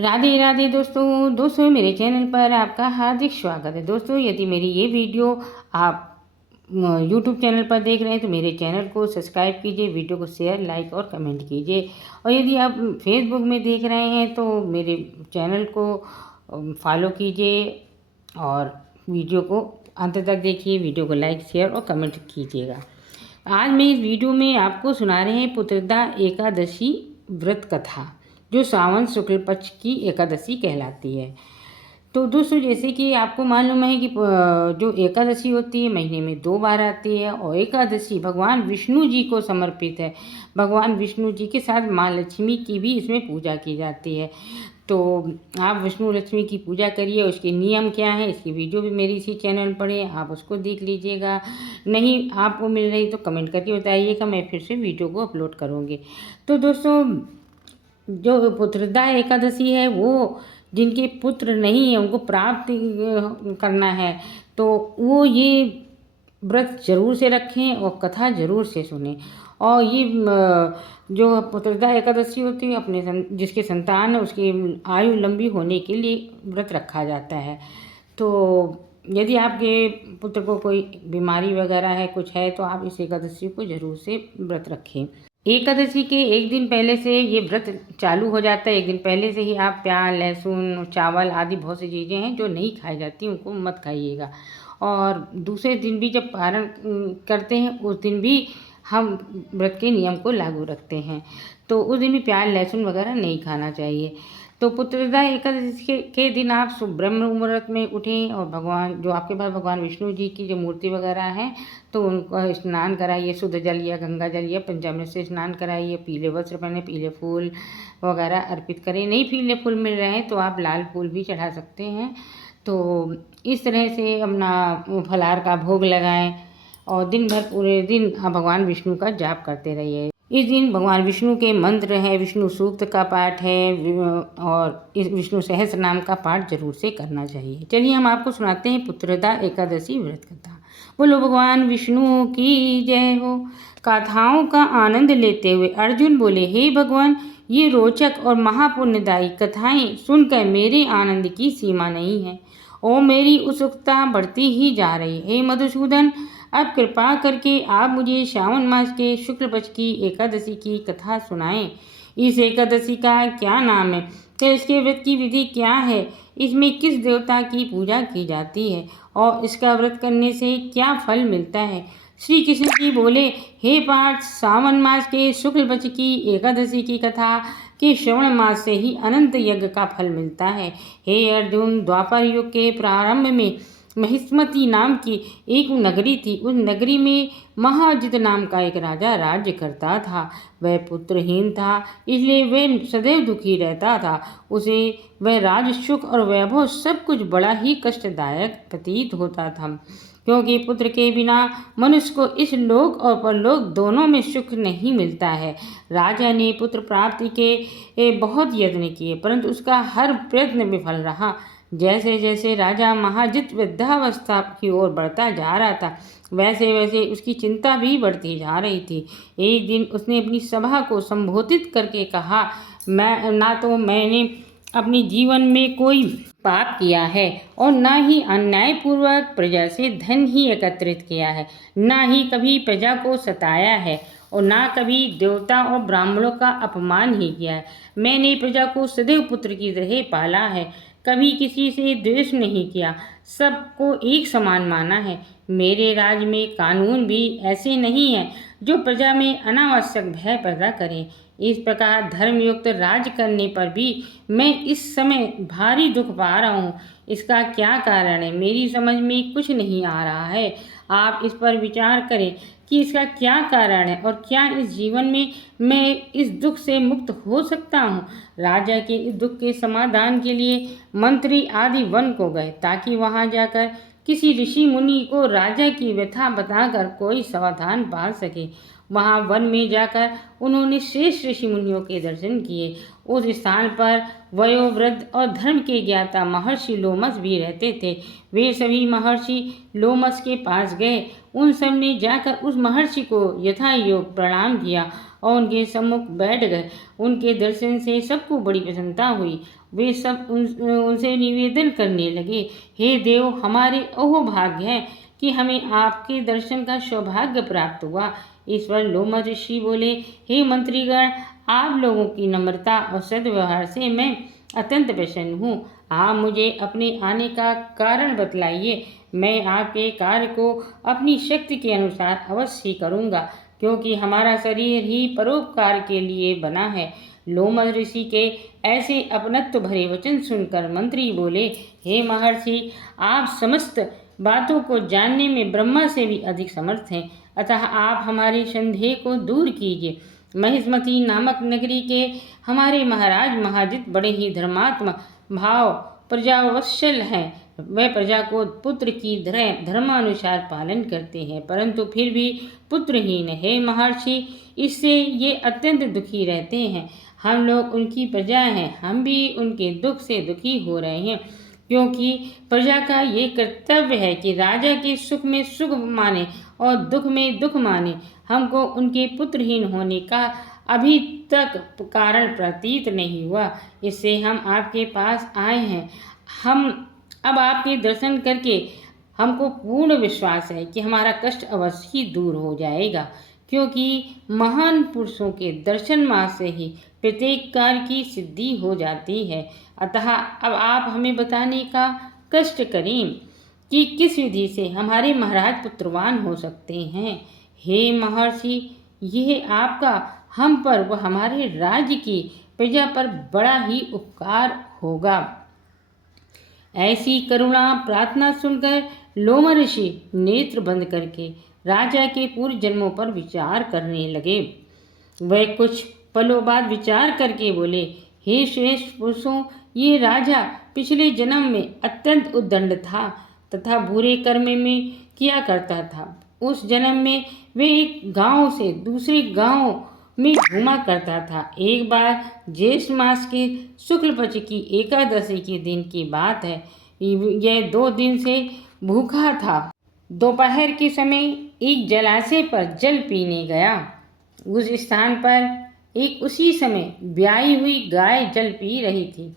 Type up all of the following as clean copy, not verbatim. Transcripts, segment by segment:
राधे राधे दोस्तों मेरे चैनल पर आपका हार्दिक स्वागत है। दोस्तों, यदि मेरी ये वीडियो आप यूट्यूब चैनल पर देख रहे हैं तो मेरे चैनल को सब्सक्राइब कीजिए, वीडियो को शेयर, लाइक और कमेंट कीजिए। और यदि आप फेसबुक में देख रहे हैं तो मेरे चैनल को फॉलो कीजिए और वीडियो को अंत तक देखिए, वीडियो को लाइक, शेयर और कमेंट कीजिएगा। आज मैं इस वीडियो में आपको सुना रहे हैं पुत्रदा एकादशी व्रत कथा, जो सावन शुक्ल पक्ष की एकादशी कहलाती है। तो दोस्तों, जैसे कि आपको मालूम है कि जो एकादशी होती है महीने में 2 बार आती है और एकादशी भगवान विष्णु जी को समर्पित है। भगवान विष्णु जी के साथ माँ लक्ष्मी की भी इसमें पूजा की जाती है। तो आप विष्णु लक्ष्मी की पूजा करिए। उसके नियम क्या है, इसकी वीडियो भी मेरी इसी चैनल पर है, आप उसको देख लीजिएगा। नहीं आपको मिल रही तो कमेंट करके बताइएगा, मैं फिर से वीडियो को अपलोड करूँगी। तो दोस्तों, जो पुत्रदा एकादशी है वो जिनके पुत्र नहीं है उनको प्राप्त करना है, तो वो ये व्रत जरूर से रखें और कथा जरूर से सुनें। और ये जो पुत्रदा एकादशी होती है अपने जिसके संतान है उसकी आयु लंबी होने के लिए व्रत रखा जाता है। तो यदि आपके पुत्र को कोई बीमारी वगैरह है, कुछ है, तो आप इस एकादशी को जरूर से व्रत रखें। एकादशी के एक दिन पहले से ये व्रत चालू हो जाता है। एक दिन पहले से ही आप प्याज, लहसुन, चावल आदि बहुत सी चीज़ें हैं जो नहीं खाई जाती उनको मत खाइएगा। और दूसरे दिन भी जब पारण करते हैं उस दिन भी हम व्रत के नियम को लागू रखते हैं, तो उस दिन भी प्याज, लहसुन वगैरह नहीं खाना चाहिए। तो पुत्रदा एकादशी के दिन आप ब्रह्म मुहूर्त में उठें और भगवान जो आपके पास भगवान विष्णु जी की जो मूर्ति वगैरह हैं तो उनको स्नान कराइए। शुद्ध जल या गंगा जल या पंचामृत से स्नान कराइए। पीले वस्त्र पहने, पीले फूल वगैरह अर्पित करें। नहीं पीले फूल मिल रहे हैं तो आप लाल फूल भी चढ़ा सकते हैं। तो इस तरह से अपना फलाहार का भोग लगाएं और दिन भर पूरे दिन आप भगवान विष्णु का जाप करते रहिए। इस दिन भगवान विष्णु के मंत्र है, विष्णु सूक्त का पाठ है और इस विष्णु सहस्त्र नाम का पाठ जरूर से करना चाहिए। चलिए हम आपको सुनाते हैं पुत्रदा एकादशी व्रत कथा। बोलो भगवान विष्णु की जय हो। कथाओं का आनंद लेते हुए अर्जुन बोले, हे भगवान, ये रोचक और महापुण्यदायी कथाएं सुनकर मेरे आनंद की सीमा नहीं है और मेरी उत्सुकता बढ़ती ही जा रही है। हे मधुसूदन, अब कृपा करके आप मुझे श्रावण मास के शुक्ल पक्ष की एकादशी की कथा सुनाएं। इस एकादशी का क्या नाम है, तो इसके व्रत की विधि क्या है, इसमें किस देवता की पूजा की जाती है और इसका व्रत करने से क्या फल मिलता है। श्री कृष्ण जी बोले, हे पार्थ, सावन मास के शुक्ल पक्ष की एकादशी की कथा के श्रवण मास से ही अनंत यज्ञ का फल मिलता है। हे अर्जुन, द्वापर युग के प्रारंभ में महिष्मती नाम की एक नगरी थी। उस नगरी में महाजित नाम का एक राजा राज्य करता था। वह पुत्रहीन था, इसलिए वह सदैव दुखी रहता था। उसे वह राज, सुख और वैभव सब कुछ बड़ा ही कष्टदायक प्रतीत होता था, क्योंकि पुत्र के बिना मनुष्य को इस लोक और परलोक दोनों में सुख नहीं मिलता है। राजा ने पुत्र प्राप्ति के बहुत यत्न किए, परंतु उसका हर प्रयत्न विफल रहा। जैसे जैसे राजा महाजित वृद्धावस्था की ओर बढ़ता जा रहा था, वैसे वैसे उसकी चिंता भी बढ़ती जा रही थी। एक दिन उसने अपनी सभा को संबोधित करके कहा, मैंने अपने जीवन में कोई पाप किया है और न ही अन्यायपूर्वक प्रजा से धन ही एकत्रित किया है, न ही कभी प्रजा को सताया है और न कभी देवता और ब्राह्मणों का अपमान ही किया है। मैंने प्रजा को सदैव पुत्र की तरह पाला है, कभी किसी से द्वेष नहीं किया, सबको एक समान माना है। मेरे राज में कानून भी ऐसे नहीं है जो प्रजा में अनावश्यक भय पैदा करें। इस प्रकार धर्मयुक्त राज करने पर भी मैं इस समय भारी दुख पा रहा हूँ। इसका क्या कारण है, मेरी समझ में कुछ नहीं आ रहा है। आप इस पर विचार करें कि इसका क्या कारण है और क्या इस जीवन में मैं इस दुख से मुक्त हो सकता हूँ। राजा के इस दुख के समाधान के लिए मंत्री आदि वन को गए, ताकि वहाँ जाकर किसी ऋषि मुनि को राजा की व्यथा बताकर कोई समाधान पा सके। वहाँ वन में जाकर उन्होंने श्रेष्ठ ऋषि मुनियों के दर्शन किए। उस स्थान पर वयोवृद्ध और धर्म के ज्ञाता महर्षि लोमस भी रहते थे। वे सभी महर्षि लोमस के पास गए। उन सब ने जाकर उस महर्षि को यथायोग प्रणाम किया और उनके सम्मुख बैठ गए। उनके दर्शन से सबको बड़ी प्रसन्नता हुई। वे सब उनसे निवेदन करने लगे, हे देव, हमारे अहोभाग्य है कि हमें आपके दर्शन का सौभाग्य प्राप्त हुआ। इस पर लोमस ऋषि बोले, हे मंत्रीगण, आप लोगों की नम्रता और सद्व्यवहार से मैं अत्यंत प्रसन्न हूँ। आप मुझे अपने आने का कारण बतलाइए। मैं आपके कार्य को अपनी शक्ति के अनुसार अवश्य करूँगा, क्योंकि हमारा शरीर ही परोपकार के लिए बना है। लोमस ऋषि के ऐसे अपनत्व भरे वचन सुनकर मंत्री बोले, हे महर्षि, आप समस्त बातों को जानने में ब्रह्मा से भी अधिक समर्थ हैं, अतः आप हमारे संदेह को दूर कीजिए। महिष्मती नामक नगरी के हमारे महाराज महाजित बड़े ही धर्मात्मा भाव प्रजावत्सल हैं। वह प्रजा को पुत्र की धर्मानुसार पालन करते हैं, परंतु फिर भी पुत्रहीन है। महर्षि, इससे ये अत्यंत दुखी रहते हैं। हम लोग उनकी प्रजा हैं, हम भी उनके दुख से दुखी हो रहे हैं, क्योंकि प्रजा का ये कर्तव्य है कि राजा के सुख में सुख माने और दुख में दुख माने। हमको उनके पुत्रहीन होने का अभी तक कारण प्रतीत नहीं हुआ, इससे हम आपके पास आए हैं। हम अब आपके दर्शन करके हमको पूर्ण विश्वास है कि हमारा कष्ट अवश्य ही दूर हो जाएगा, क्योंकि महान पुरुषों के दर्शन मात्र से ही प्रत्येक कार्य की सिद्धि हो जाती है। अतः अब आप हमें बताने का कष्ट करें कि किस विधि से हमारे महाराज पुत्रवान हो सकते हैं। हे महर्षि, यह आपका हम पर व हमारे राज्य की प्रजा पर बड़ा ही उपकार होगा। ऐसी करुणा प्रार्थना सुनकर लोमस ऋषि नेत्र बंद करके राजा के पूर्व जन्मों पर विचार करने लगे। वह कुछ पलों बाद विचार करके बोले, हे श्रेष्ठ पुरुषों, ये राजा पिछले जन्म में अत्यंत उद्दंड था तथा बुरे कर्म में किया करता था। उस जन्म में वे एक गांव से दूसरे गांव में घूमा करता था। एक बार ज्येष्ठ मास के शुक्ल पक्ष की एकादशी के दिन की बात है। यह 2 दिन से भूखा था। दोपहर के समय एक जलाशय पर जल पीने गया। उस स्थान पर एक उसी समय ब्याई हुई गाय जल पी रही थी।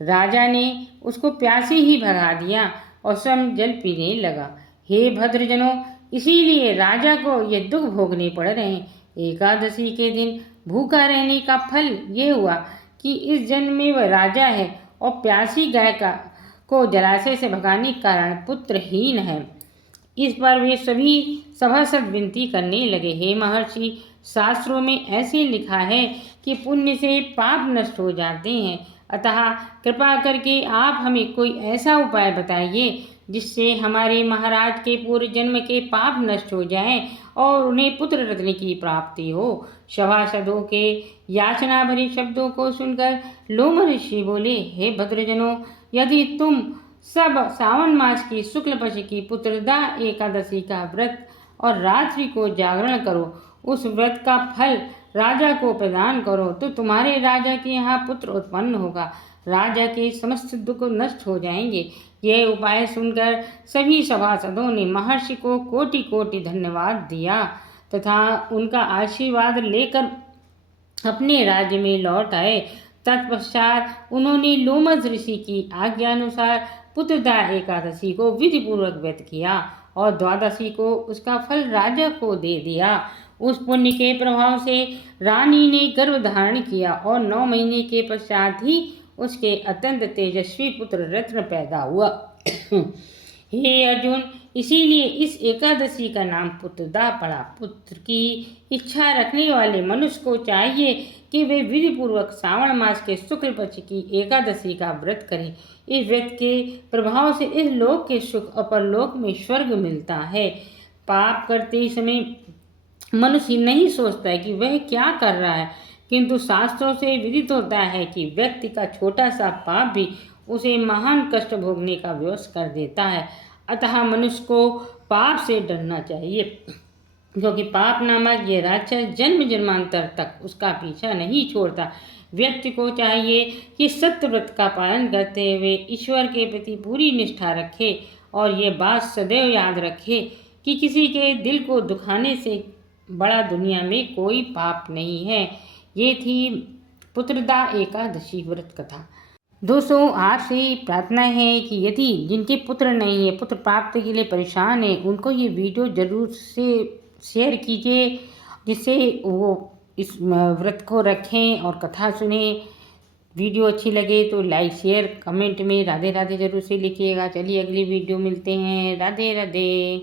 राजा ने उसको प्यासे ही भगा दिया और स्वयं जल पीने लगा। हे भद्रजनों, इसीलिए राजा को ये दुख भोगने पड़ रहे हैं। एकादशी के दिन भूखा रहने का फल ये हुआ कि इस जन्म में वह राजा है और प्यासी गाय को जलाशय से भगाने के कारण पुत्रहीन है। इस पर वे सभी सभासद विनती करने लगे, हे महर्षि, शास्त्रों में ऐसे लिखा है कि पुण्य से पाप नष्ट हो जाते हैं, अतः कृपा करके आप हमें कोई ऐसा उपाय बताइए जिससे हमारे महाराज के पूर्व जन्म के पाप नष्ट हो जाएं और उन्हें पुत्र रत्न की प्राप्ति हो। सभासदों के याचना भरे शब्दों को सुनकर लोमस ऋषि बोले, हे भद्रजनों, यदि तुम सब सावन मास की शुक्ल पक्ष की पुत्रदा एकादशी का व्रत और रात्रि को जागरण करो, उस व्रत का फल राजा को प्रदान करो, तो तुम्हारे राजा के यहाँ पुत्र उत्पन्न होगा। राजा के समस्त दुख नष्ट हो जाएंगे। यह उपाय सुनकर सभी सभासदों ने महर्षि को कोटि कोटि धन्यवाद दिया तथा उनका आशीर्वाद लेकर अपने राज्य में लौट आए। तत्पश्चात उन्होंने लोमस ऋषि की आज्ञानुसार पुत्रदा एकादशी को विधिपूर्वक व्रत किया और द्वादशी को उसका फल राजा को दे दिया। उस पुण्य के प्रभाव से रानी ने गर्भ धारण किया और 9 महीने के पश्चात ही उसके अत्यंत तेजस्वी पुत्र रत्न पैदा हुआ। हे अर्जुन, इसीलिए इस एकादशी का नाम पुत्रदा पड़ा। पुत्र की इच्छा रखने वाले मनुष्य को चाहिए कि वे विधिपूर्वक श्रावण मास के शुक्ल पक्ष की एकादशी का व्रत करें। इस व्रत के प्रभाव से इस लोक के सुख और परलोक में स्वर्ग मिलता है। पाप करते समय मनुष्य नहीं सोचता है कि वह क्या कर रहा है, किंतु शास्त्रों से विदित होता है कि व्यक्ति का छोटा सा पाप भी उसे महान कष्ट भोगने का विवश कर देता है। अतः मनुष्य को पाप से डरना चाहिए, क्योंकि पाप नामक ये राक्षस जन्म जन्मांतर तक उसका पीछा नहीं छोड़ता। व्यक्ति को चाहिए कि सत्य व्रत का पालन करते हुए ईश्वर के प्रति पूरी निष्ठा रखे और ये बात सदैव याद रखे कि किसी के दिल को दुखाने से बड़ा दुनिया में कोई पाप नहीं है। ये थी पुत्रदा एकादशी व्रत कथा। दोस्तों, आपसे प्रार्थना है कि यदि जिनके पुत्र नहीं है, पुत्र प्राप्त के लिए परेशान है, उनको ये वीडियो ज़रूर से शेयर कीजिए, जिससे वो इस व्रत को रखें और कथा सुने। वीडियो अच्छी लगे तो लाइक शेयर कमेंट में राधे राधे जरूर से लिखिएगा। चलिए अगली वीडियो मिलते हैं। राधे राधे।